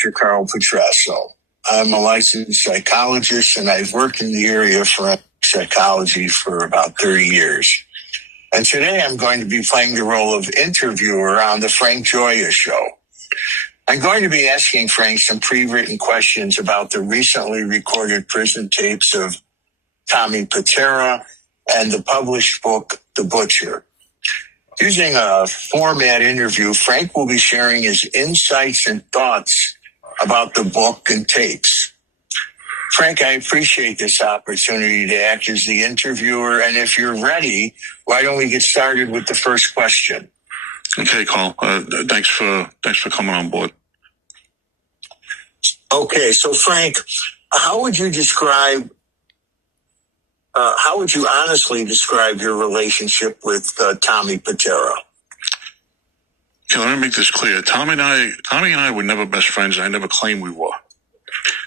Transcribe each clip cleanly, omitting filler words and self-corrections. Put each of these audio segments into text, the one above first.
Dr. Carl Petrasso. I'm a licensed psychologist, and I've worked in the area of psychology for about 30 years. And today I'm going to be playing the role of interviewer on the Frank Gioia show. I'm going to be asking Frank some pre-written questions about the recently recorded prison tapes of Tommy Pitera and the published book, The Butcher. Using a format interview, Frank will be sharing his insights and thoughts about the book and tapes. Frank, I appreciate this opportunity to act as the interviewer, and if you're ready, why don't we get started with the first question? Okay, Carl. Thanks for coming on board. Okay, so Frank, how would you honestly describe your relationship with Tommy Pitera? Okay, let me make this clear. Tommy and I were never best friends. I never claimed we were.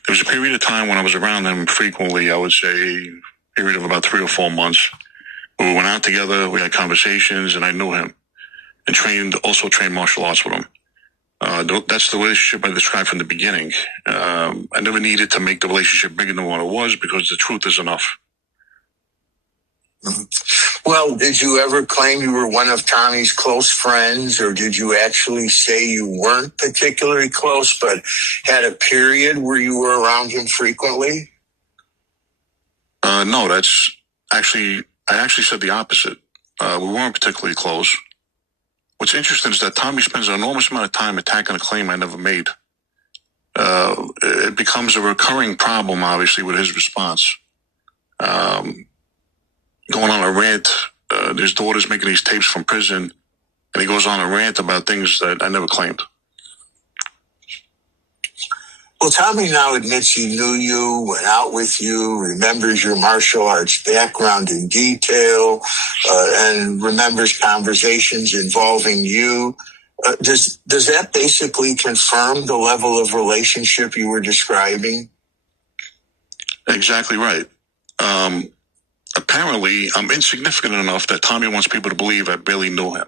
There was a period of time when I was around him frequently. I would say a period of about 3 or 4 months. We went out together. We had conversations, and I knew him and also trained martial arts with him. That's the relationship I described from the beginning. I never needed to make the relationship bigger than what it was because the truth is enough. Well, did you ever claim you were one of Tommy's close friends, or did you actually say you weren't particularly close but had a period where you were around him frequently? No, I actually said the opposite. We weren't particularly close. What's interesting is that Tommy spends an enormous amount of time attacking a claim I never made. It becomes a recurring problem, obviously, with his response. Going on a rant, his daughter's making these tapes from prison, and he goes on a rant about things that I never claimed. Well, Tommy now admits he knew you, went out with you, remembers your martial arts background in detail, and remembers conversations involving you. Does that basically confirm the level of relationship you were describing? Exactly right. Apparently, I'm insignificant enough that Tommy wants people to believe I barely knew him.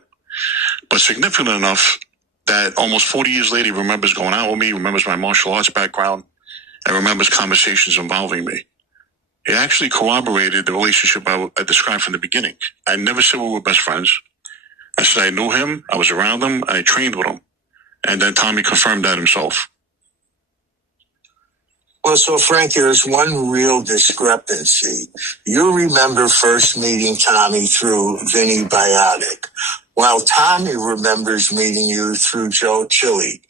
But significant enough that almost 40 years later, he remembers going out with me, remembers my martial arts background, and remembers conversations involving me. He actually corroborated the relationship I described from the beginning. I never said we were best friends. I said I knew him, I was around him, and I trained with him. And then Tommy confirmed that himself. Well, so Frank, there's one real discrepancy. You remember first meeting Tommy through Vinny Biotic, while Tommy remembers meeting you through Joe Chili.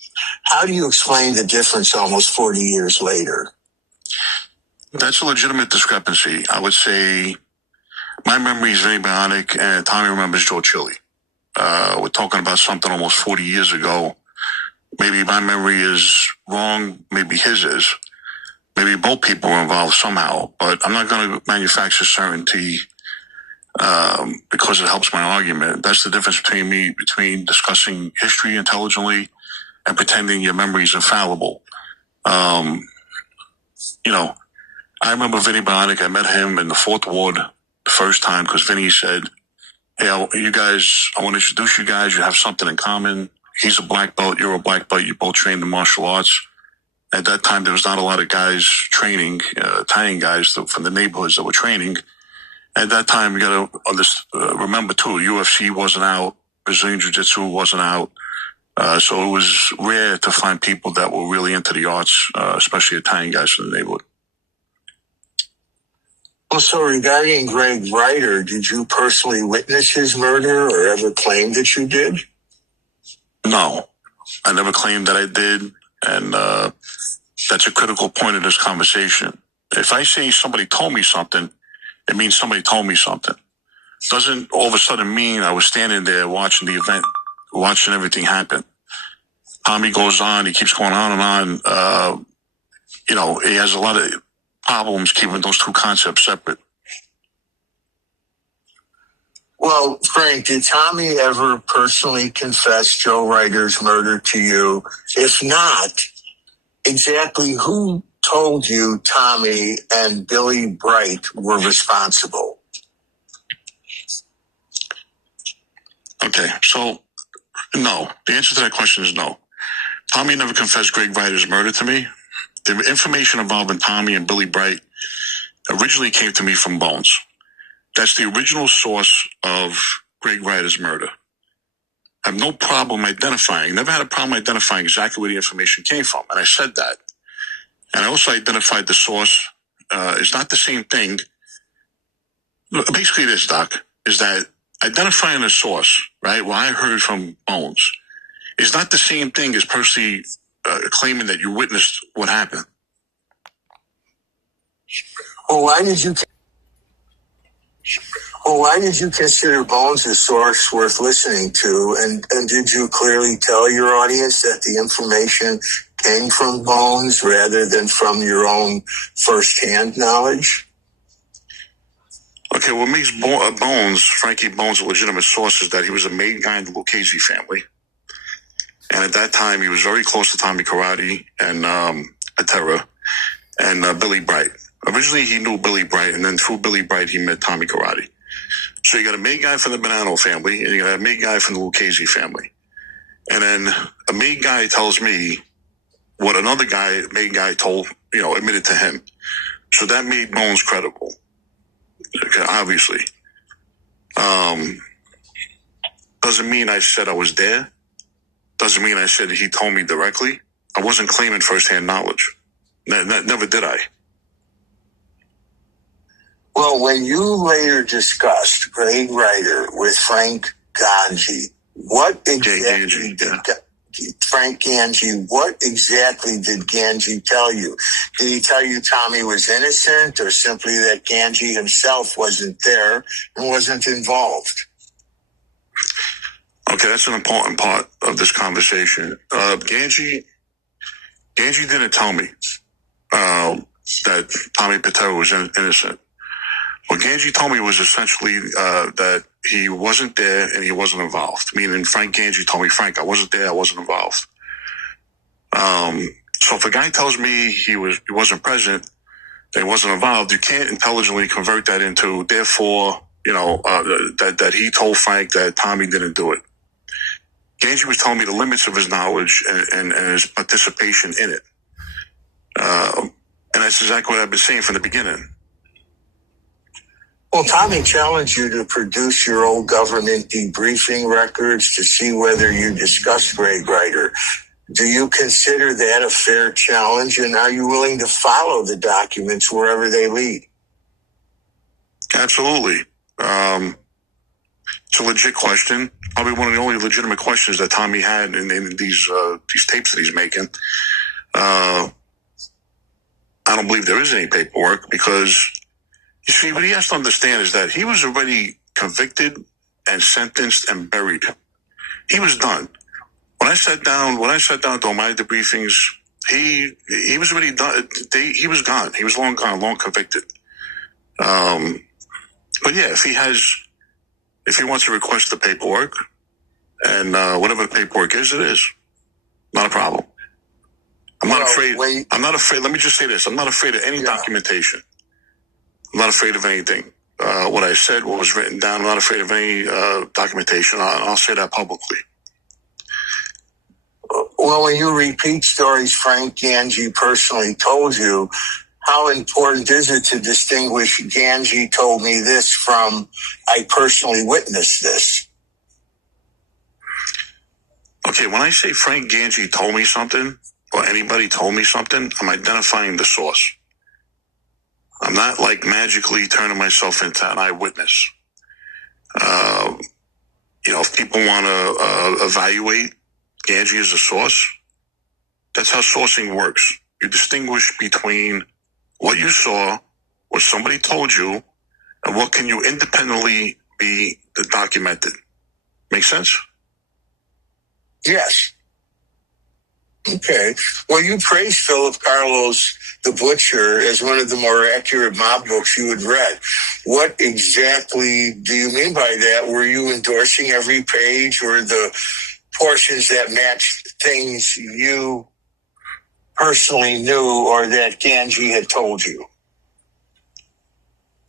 How do you explain the difference almost 40 years later? That's a legitimate discrepancy. I would say my memory is Vinny Biotic and Tommy remembers Joe Chili. We're talking about something almost 40 years ago. Maybe my memory is wrong, maybe his is. Maybe both people were involved somehow, but I'm not going to manufacture certainty because it helps my argument. That's the difference between discussing history intelligently and pretending your memory is infallible. I remember Vinny Biotic. I met him in the 4th Ward the first time because Vinny said, "Hey, I want to introduce you guys. You have something in common. He's a black belt. You're a black belt. You both trained in martial arts." At that time, there was not a lot of guys training, Italian guys from the neighborhoods that were training. At that time, you got to remember, too, UFC wasn't out. Brazilian Jiu-Jitsu wasn't out. So it was rare to find people that were really into the arts, especially Italian guys from the neighborhood. Well, so regarding Greg Ryder, did you personally witness his murder or ever claim that you did? No, I never claimed that I did. And that's a critical point of this conversation. If I say somebody told me something, it means somebody told me something. Doesn't all of a sudden mean I was standing there watching the event, watching everything happen. Tommy goes on, he keeps going on and on. He has a lot of problems keeping those two concepts separate. Well, Frank, did Tommy ever personally confess Joe Ryder's murder to you? If not, exactly who told you Tommy and Billy Bright were responsible? Okay, so no. The answer to that question is no. Tommy never confessed Greg Ryder's murder to me. The information involving Tommy and Billy Bright originally came to me from Bones. That's the original source of Greg Ryder's murder. I have no problem identifying, never had a problem identifying exactly where the information came from. And I said that. And I also identified the source is not the same thing. Basically this, Doc, is that identifying the source, right, what I heard from Bones, is not the same thing as personally claiming that you witnessed what happened. Well, why did you consider Bones a source worth listening to? And did you clearly tell your audience that the information came from Bones rather than from your own firsthand knowledge? Okay, what makes Bones, Frankie Bones, a legitimate source is that he was a main guy in the Lucchese family. And at that time, he was very close to Tommy Karate and Pitera and Billy Bright. Originally, he knew Billy Bright, and then through Billy Bright, he met Tommy Karate. So you got a maid guy from the Bonanno family, and you got a maid guy from the Lucchese family. And then a maid guy tells me what another maid guy told, admitted to him. So that made Bones credible. Okay, obviously. Doesn't mean I said I was there. Doesn't mean I said he told me directly. I wasn't claiming firsthand knowledge. Never did I. Well, when you later discussed Greg Ryder with Frank Ganji, what exactly Frank Ganji, what exactly did Ganji tell you? Did he tell you Tommy was innocent, or simply that Ganji himself wasn't there and wasn't involved? Okay, that's an important part of this conversation. Ganji didn't tell me that Tommy Pitera was innocent. What Ganji told me was essentially that he wasn't there and he wasn't involved. Meaning Frank Ganji told me, Frank, I wasn't there, I wasn't involved. So if a guy tells me he wasn't present, that he wasn't involved, you can't intelligently convert that into, therefore, that he told Frank that Tommy didn't do it. Ganji was telling me the limits of his knowledge and his participation in it. And that's exactly what I've been saying from the beginning. Well, Tommy challenged you to produce your old government debriefing records to see whether you discussed Greg Ryder. Do you consider that a fair challenge, and are you willing to follow the documents wherever they lead? Absolutely. It's a legit question. Probably one of the only legitimate questions that Tommy had in these tapes that he's making. I don't believe there is any paperwork because, you see, what he has to understand is that he was already convicted and sentenced and buried. He was done. When I sat down to my debriefings, he was already done. He was gone. He was long gone, long convicted. But yeah, if he wants to request the paperwork, and whatever the paperwork is, it is not a problem. I'm not afraid. Let me just say this: I'm not afraid of any documentation. I'm not afraid of anything. What I said, what was written down, I'm not afraid of any documentation. I'll say that publicly. Well, when you repeat stories Frank Ganji personally told you, how important is it to distinguish Ganji told me this from I personally witnessed this? Okay, when I say Frank Ganji told me something, or anybody told me something, I'm identifying the source. I'm not like magically turning myself into an eyewitness. If people want to evaluate Ganji as a source, that's how sourcing works. You distinguish between what you saw, what somebody told you, and what can you independently be documented. Make sense? Yes. Okay. Well, you praised Philip Carlos the Butcher as one of the more accurate mob books you had read. What exactly do you mean by that? Were you endorsing every page or the portions that matched things you personally knew or that Ganji had told you?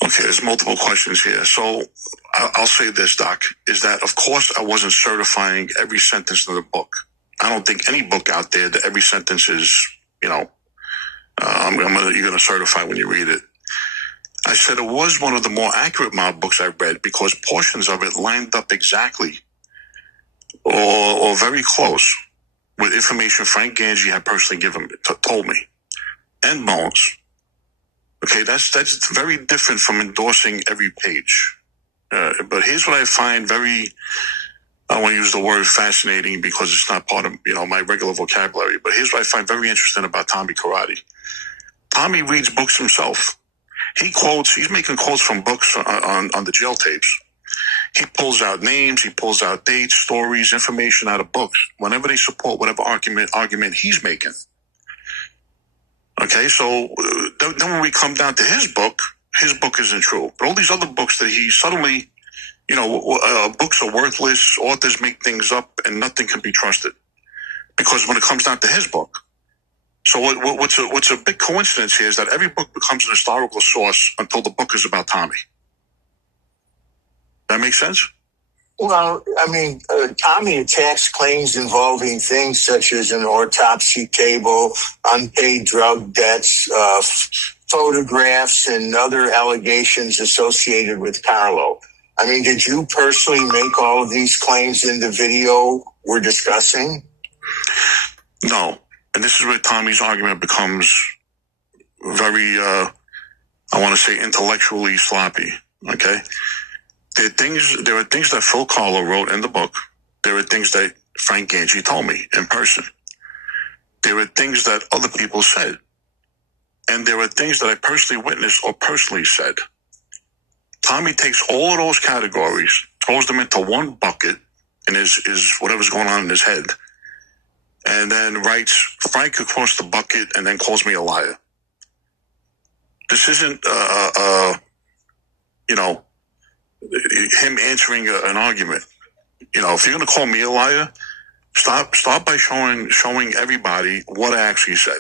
Okay, there's multiple questions here. So I'll say this, Doc, is that, of course, I wasn't certifying every sentence in the book. I don't think any book out there that every sentence is, you're going to certify when you read it. I said it was one of the more accurate mob books I read because portions of it lined up exactly or very close with information Frank Gangi had personally told me. And Bones. Okay, that's very different from endorsing every page. But here's what I find very, I don't want to use the word fascinating because it's not part of, my regular vocabulary, but here's what I find very interesting about Tommy Karate. Tommy reads books himself. He's making quotes from books on the jail tapes. He pulls out names, he pulls out dates, stories, information out of books whenever they support whatever argument he's making. Okay, so then when we come down to his book isn't true. But all these other books that he suddenly, books are worthless, authors make things up, and nothing can be trusted. Because when it comes down to his book. So what's a big coincidence here is that every book becomes an historical source until the book is about Tommy. That makes sense? Well, I mean, Tommy attacks claims involving things such as an autopsy table, unpaid drug debts, photographs, and other allegations associated with Carlo. I mean, did you personally make all of these claims in the video we're discussing? No. And this is where Tommy's argument becomes very, I want to say intellectually sloppy. Okay? There are things that Phil Carlo wrote in the book. There are things that Frank Gangi told me in person. There are things that other people said. And there are things that I personally witnessed or personally said. Tommy takes all of those categories, throws them into one bucket in his whatever's going on in his head, and then writes Frank across the bucket and then calls me a liar. This isn't, him answering an argument. If you're going to call me a liar, start by showing everybody what I actually said.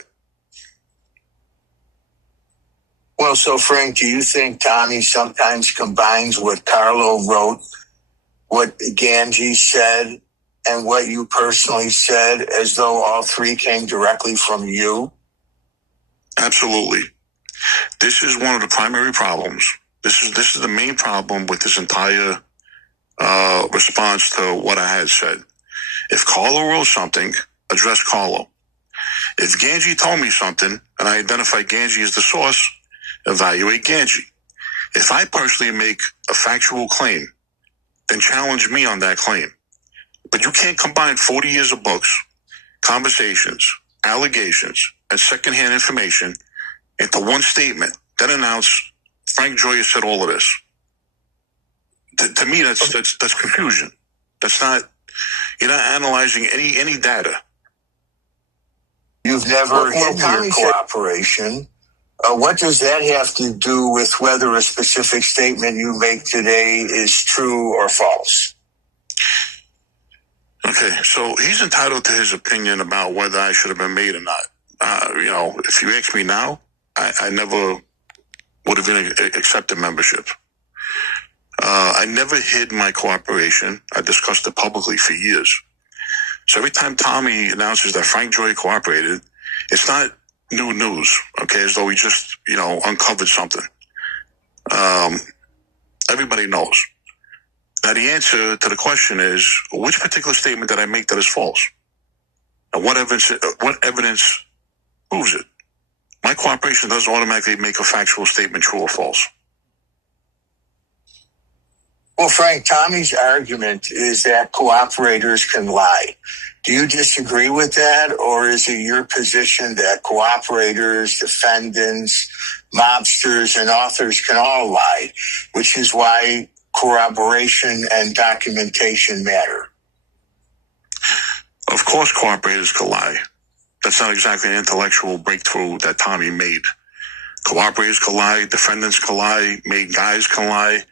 Well, so Frank, do you think Tommy sometimes combines what Carlo wrote, what Gangi said, and what you personally said as though all three came directly from you? Absolutely. This is one of the primary problems. This is the main problem with this entire response to what I had said. If Carlo wrote something, address Carlo. If Gangi told me something and I identify Gangi as the source, evaluate Gangi. If I personally make a factual claim, then challenge me on that claim. But you can't combine 40 years of books, conversations, allegations, and secondhand information into one statement, then announce Frank Gioia said all of this. To me, that's confusion. That's not, you're not analyzing any data. You've never hidden your cooperation. What does that have to do with whether a specific statement you make today is true or false? Okay, so he's entitled to his opinion about whether I should have been made or not. If you ask me now, I never would have been accepted membership. I never hid my cooperation. I discussed it publicly for years. So every time Tommy announces that Frank Gioia cooperated, it's not new news, okay, as though he just, uncovered something. Everybody knows. Now, the answer to the question is, which particular statement did I make that is false? And what evidence proves it? My cooperation doesn't automatically make a factual statement true or false. Well, Frank, Tommy's argument is that cooperators can lie. Do you disagree with that, or is it your position that cooperators, defendants, mobsters, and authors can all lie, which is why corroboration and documentation matter? Of course, cooperators can lie. That's not exactly an intellectual breakthrough that Tommy made. Cooperators can lie, defendants can lie, made guys can lie,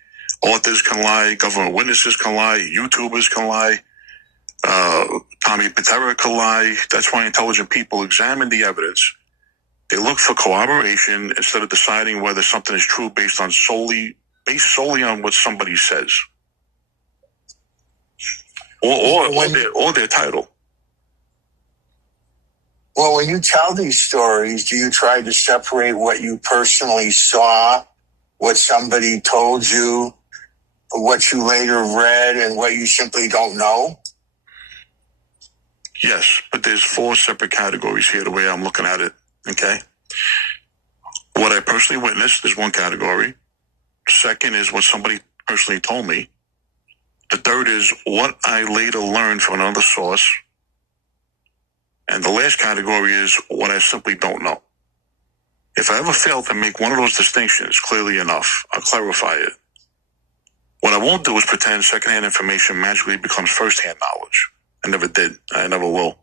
authors can lie, government witnesses can lie, YouTubers can lie, Tommy Pitera can lie. That's why intelligent people examine the evidence. They look for corroboration instead of deciding whether something is true based solely on what somebody says or their title. Well, when you tell these stories, do you try to separate what you personally saw, what somebody told you, what you later read, and what you simply don't know? Yes, but there's 4 separate categories here, the way I'm looking at it, okay? What I personally witnessed is one category. Second is what somebody personally told me. The third is what I later learned from another source. And the last category is what I simply don't know. If I ever fail to make one of those distinctions clearly enough, I'll clarify it. What I won't do is pretend secondhand information magically becomes firsthand knowledge. I never did. I never will.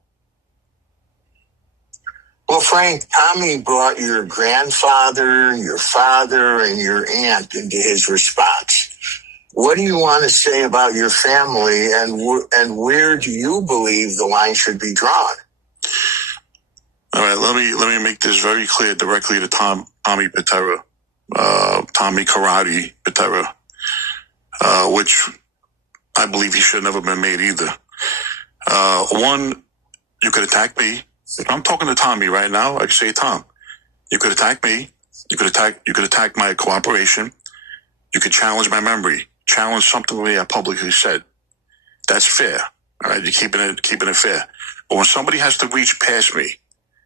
Well, Frank, Tommy brought your grandfather, your father, and your aunt into his response. What do you want to say about your family, and where do you believe the line should be drawn? All right, let me make this very clear directly to Tommy Pitera, Tommy Karate Pitera, which I believe he should have never been made either. One, you could attack me. If I'm talking to Tommy right now, I could say, Tom, you could attack me. You could attack my cooperation. You could challenge my memory, challenge something I publicly said. That's fair. All right, you're keeping it fair. But when somebody has to reach past me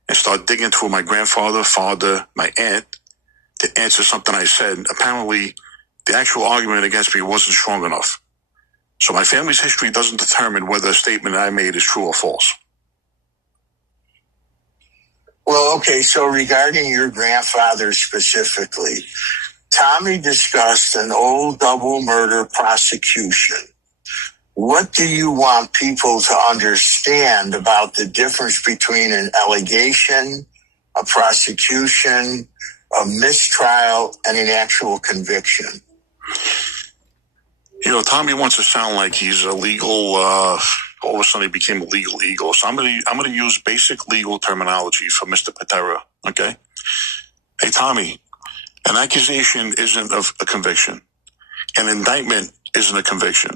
and start digging through my grandfather, father, my aunt to answer something I said, apparently the actual argument against me wasn't strong enough. So my family's history doesn't determine whether a statement I made is true or false. Well, okay, so regarding your grandfather specifically, Tommy discussed an old double murder prosecution. What do you want people to understand about the difference between an allegation, a prosecution, a mistrial, and an actual conviction? You know, Tommy wants to sound like he's a legal, all of a sudden he became a legal eagle. So I'm gonna use basic legal terminology for Mr. Pitera, okay? Hey, Tommy, an accusation isn't a conviction. An indictment isn't a conviction.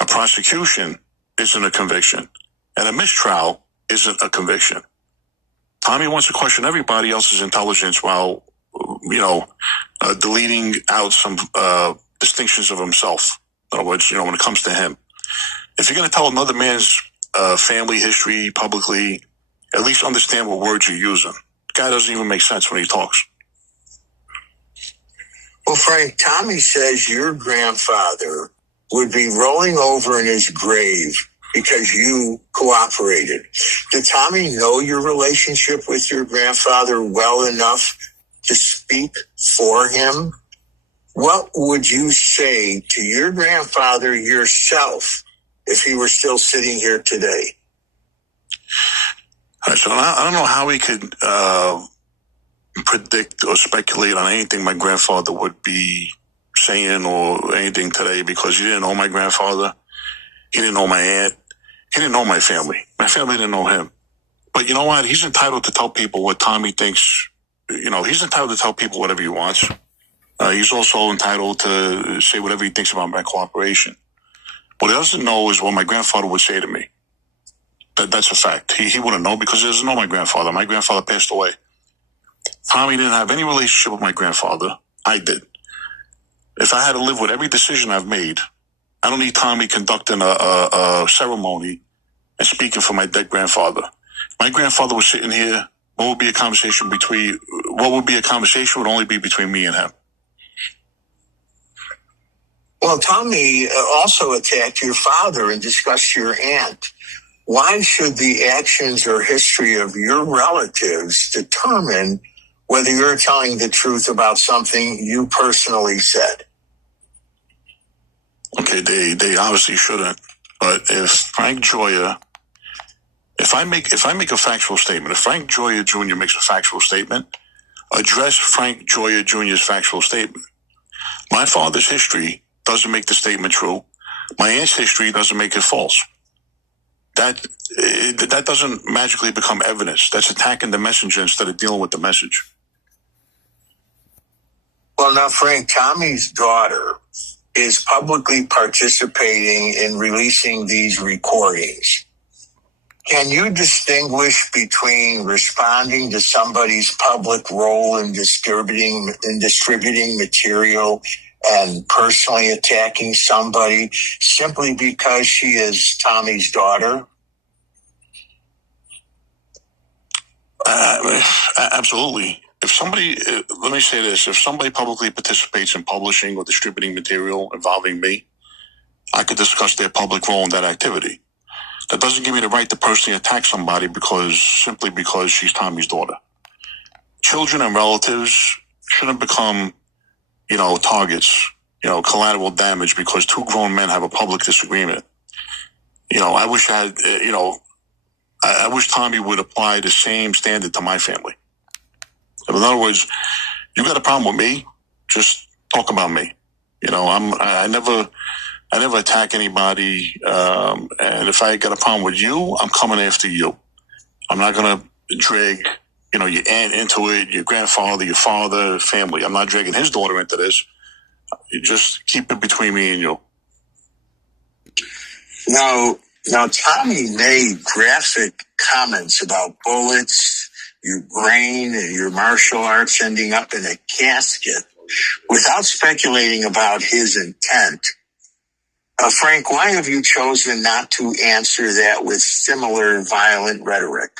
A prosecution isn't a conviction. And a mistrial isn't a conviction. Tommy wants to question everybody else's intelligence while, deleting out some distinctions of himself. In other words, when it comes to him. If you're going to tell another man's family history publicly, at least understand what words you're using. The guy doesn't even make sense when he talks. Well, Frank, Tommy says your grandfather would be rolling over in his grave because you cooperated. Did Tommy know your relationship with your grandfather well enough to speak for him? What would you say to your grandfather yourself if he were still sitting here today? All right, so I don't know how we could predict or speculate on anything my grandfather would be saying or anything today, because he didn't know my grandfather. He didn't know my aunt. He didn't know my family. My family didn't know him. But you know what? He's entitled to tell people what Tommy thinks. He's entitled to tell people whatever he wants. He's also entitled to say whatever he thinks about my cooperation. What he doesn't know is what my grandfather would say to me. That's a fact. He wouldn't know because he doesn't know my grandfather. My grandfather passed away. Tommy didn't have any relationship with my grandfather. I did. If I had to live with every decision I've made, I don't need Tommy conducting a ceremony and speaking for my dead grandfather. My grandfather was sitting here. What would be a conversation would only be between me and him. Well, Tommy also attacked your father and discussed your aunt. Why should the actions or history of your relatives determine whether you're telling the truth about something you personally said? Okay, they obviously shouldn't. But if Frank Gioia, if I make a factual statement, if Frank Gioia Jr. makes a factual statement, address Frank Gioia Jr.'s factual statement. My father's history doesn't make the statement true. My aunt's history doesn't make it false. That doesn't magically become evidence. That's attacking the messenger instead of dealing with the message. Well, now, Frank, Tommy's daughter is publicly participating in releasing these recordings. Can you distinguish between responding to somebody's public role in distributing material and personally attacking somebody simply because she is Tommy's daughter? Absolutely. If somebody, let me say this, if somebody publicly participates in publishing or distributing material involving me, I could discuss their public role in that activity. That doesn't give me the right to personally attack somebody simply because she's Tommy's daughter. Children and relatives shouldn't become, targets, collateral damage because two grown men have a public disagreement. I wish I wish Tommy would apply the same standard to my family. In other words, you got a problem with me, just talk about me. I never attack anybody. And if I got a problem with you, I'm coming after you. I'm not going to drag, your aunt into it, your grandfather, your father, family. I'm not dragging his daughter into this. You just keep it between me and you. Now, Tommy made graphic comments about bullets, your brain, and your martial arts ending up in a casket without speculating about his intent. Frank, why have you chosen not to answer that with similar violent rhetoric?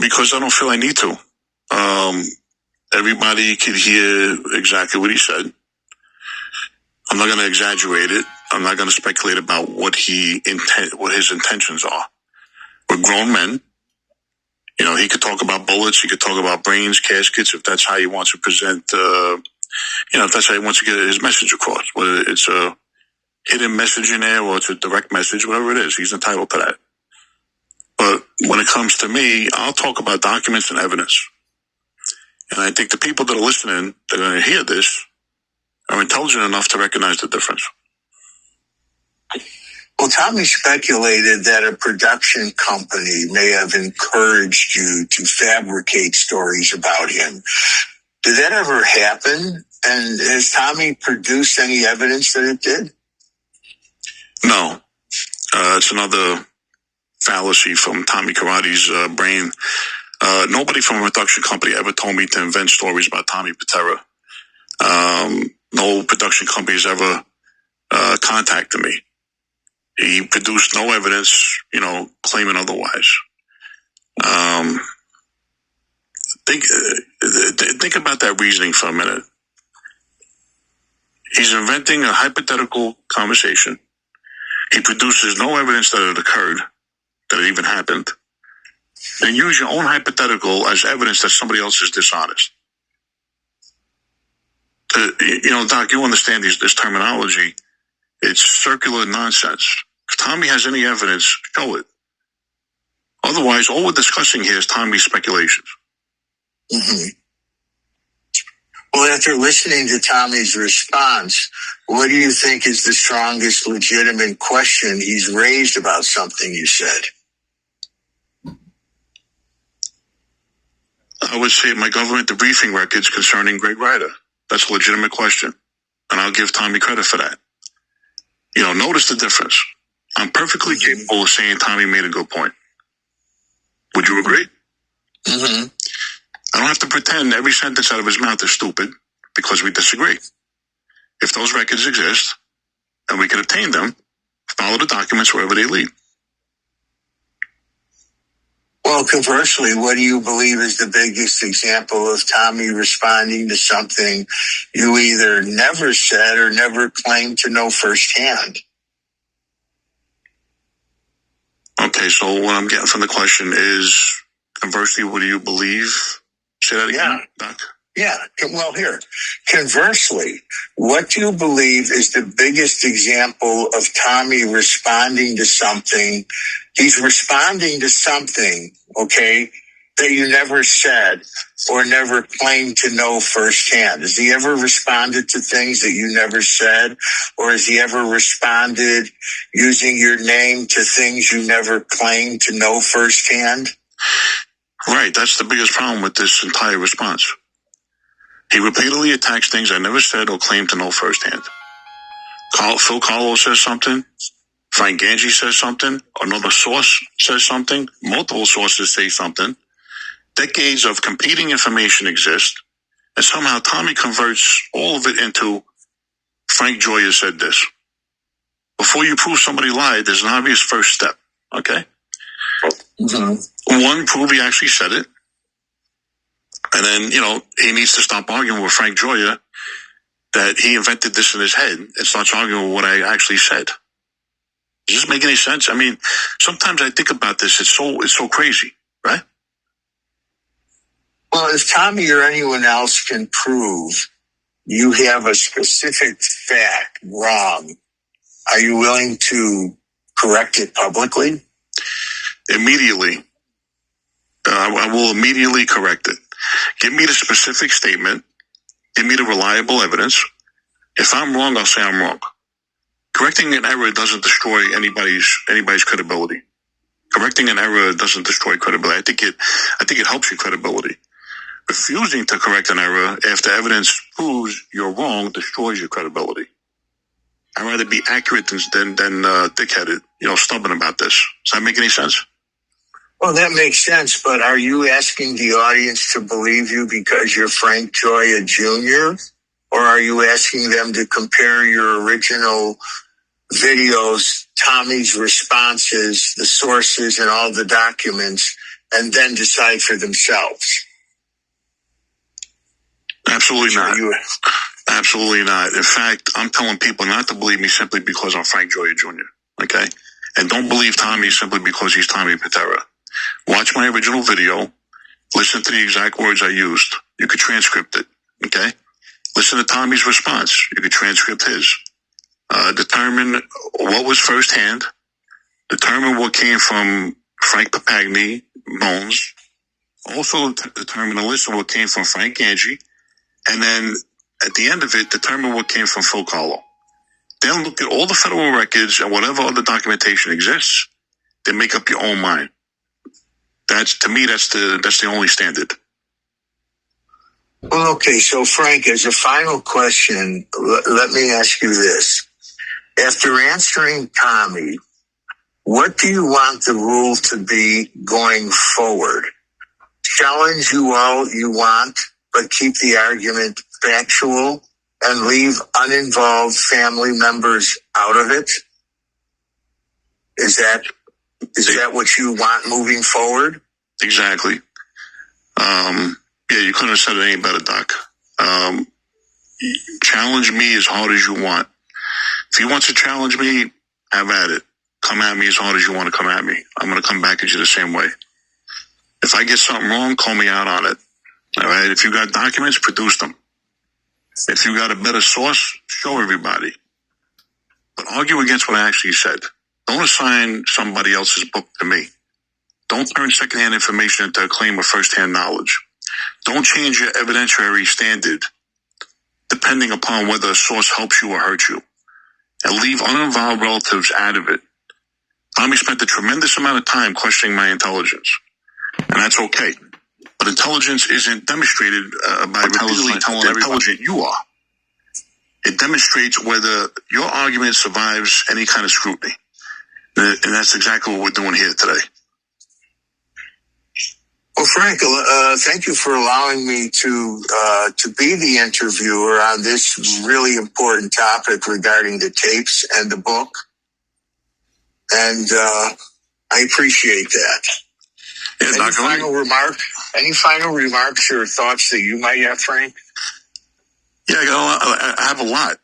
Because I don't feel I need to. Everybody could hear exactly what he said. I'm not going to exaggerate it. I'm not going to speculate about what his intentions are. We're grown men. He could talk about bullets. He could talk about brains, caskets, if that's how he wants to present, if that's how he wants to get his message across. Whether it's a hidden message in there or it's a direct message, whatever it is, he's entitled to that. But when it comes to me, I'll talk about documents and evidence. And I think the people that are listening, that are going to hear this, are intelligent enough to recognize the difference. Well, Tommy speculated that a production company may have encouraged you to fabricate stories about him. Did that ever happen? And has Tommy produced any evidence that it did? No. It's another fallacy from Tommy Karate's brain. Nobody from a production company ever told me to invent stories about Tommy Pitera. No production companies ever contacted me. He produced no evidence, claiming otherwise. Think about that reasoning for a minute. He's inventing a hypothetical conversation. He produces no evidence that it occurred, that it even happened. Then use your own hypothetical as evidence that somebody else is dishonest. Doc, you understand this terminology. It's circular nonsense. If Tommy has any evidence, show it. Otherwise, all we're discussing here is Tommy's speculations. Mm-hmm. Well, after listening to Tommy's response, what do you think is the strongest legitimate question he's raised about something you said? I would say my government debriefing records concerning Greg Ryder. That's a legitimate question. And I'll give Tommy credit for that. Notice the difference. I'm perfectly capable of saying Tommy made a good point. Would you agree? Mm-hmm. I don't have to pretend every sentence out of his mouth is stupid because we disagree. If those records exist and we can obtain them, follow the documents wherever they lead. Well, conversely, what do you believe is the biggest example of Tommy responding to something you either never said or never claimed to know firsthand? Okay, so what I'm getting from the question is, conversely, what do you believe? Say that again, Doc. Yeah, well, here. Conversely, what do you believe is the biggest example of Tommy responding to something? He's responding to something, okay, that you never said or never claimed to know firsthand. Has he ever responded to things that you never said? Or has he ever responded using your name to things you never claimed to know firsthand? Right, that's the biggest problem with this entire response. He repeatedly attacks things I never said or claimed to know firsthand. Phil Carlo says something. Frank Ganji says something, another source says something, multiple sources say something, decades of competing information exist, and somehow Tommy converts all of it into Frank Gioia said this. Before you prove somebody lied, there's an obvious first step, okay? One, prove he actually said it. And then, he needs to stop arguing with Frank Gioia that he invented this in his head and starts arguing with what I actually said. Does this make any sense? I mean, sometimes I think about this. It's so crazy, right? Well, if Tommy or anyone else can prove you have a specific fact wrong, are you willing to correct it publicly? Immediately. I will immediately correct it. Give me the specific statement. Give me the reliable evidence. If I'm wrong, I'll say I'm wrong. Correcting an error doesn't destroy anybody's credibility. Correcting an error doesn't destroy credibility. I think it helps your credibility. Refusing to correct an error after evidence proves you're wrong destroys your credibility. I'd rather be accurate than thick-headed, stubborn about this. Does that make any sense? Well, that makes sense, but are you asking the audience to believe you because you're Frank Gioia Jr., or are you asking them to compare your original videos, Tommy's responses, the sources, and all the documents, and then decide for themselves? Absolutely not. Absolutely not. In fact, I'm telling people not to believe me simply because I'm Frank Gioia Jr., okay? And don't believe Tommy simply because he's Tommy Pitera. Watch my original video. Listen to the exact words I used. You could transcript it, okay? Listen to Tommy's response. You could transcript his. Determine what was firsthand. Determine what came from Frank Papagni, Bones. Also determine and listen what came from Frank Ganji. And then at the end of it, determine what came from Phil Carlo. Then look at all the federal records and whatever other documentation exists. Then make up your own mind. To me, that's the only standard. Well, okay, so Frank, as a final question, let me ask you this. After answering Tommy, what do you want the rule to be going forward? Challenge you all you want, but keep the argument factual and leave uninvolved family members out of it? Is that what you want moving forward? Exactly. Yeah, you couldn't have said it any better, Doc. Challenge me as hard as you want. If you want to challenge me, have at it. Come at me as hard as you want to come at me. I'm going to come back at you the same way. If I get something wrong, call me out on it. All right? If you got documents, produce them. If you got a better source, show everybody. But argue against what I actually said. Don't assign somebody else's book to me. Don't turn secondhand information into a claim of firsthand knowledge. Don't change your evidentiary standard depending upon whether a source helps you or hurts you. And leave uninvolved relatives out of it. Tommy spent a tremendous amount of time questioning my intelligence. And that's okay. But intelligence isn't demonstrated by repeatedly telling how intelligent you are. It demonstrates whether your argument survives any kind of scrutiny. And that's exactly what we're doing here today. Well, Frank, thank you for allowing me to be the interviewer on this really important topic regarding the tapes and the book. And I appreciate that. Yeah, Any final remarks or thoughts that you might have, Frank? Yeah, I have a lot.